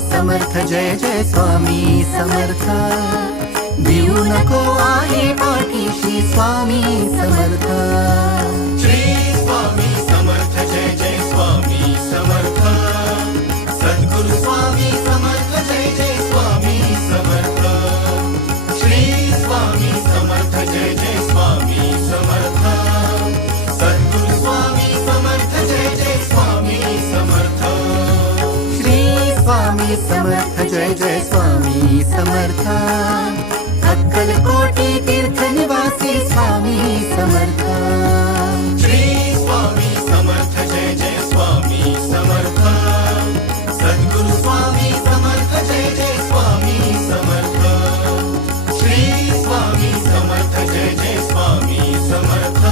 समर्थ जय जय स्वामी समर्थ भिवू नको आहे पाठीशी स्वामी समर्थ श्री स्वामी समर्थ जय जय स्वामी समर्थ सद्गुरु स्वामी समर्थ जय जय स्वामी समर्थ श्री स्वामी समर्थ जय जय स्वामी समर्थ सद्गुरु स्वामी समर्थ जय जय स्वामी समर्थ श्री स्वामी समर्थ जय जय स्वामी समर्थ अक्कलकोटी तीर्थ निवासी स्वामी समर्थ श्री स्वामी समर्थ जय जय स्वामी समर्थ सद्गुरु स्वामी समर्थ जय जय स्वामी समर्थ श्री स्वामी समर्थ जय जय स्वामी समर्थ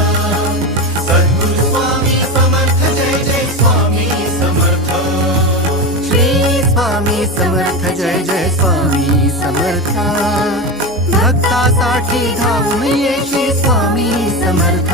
सद्गुरु स्वामी समर्थ जय जय स्वामी समर्थ श्री स्वामी समर्थ जय जय स्वामी समर्थ भक्तासाठी धावून येशी स्वामी समर्थ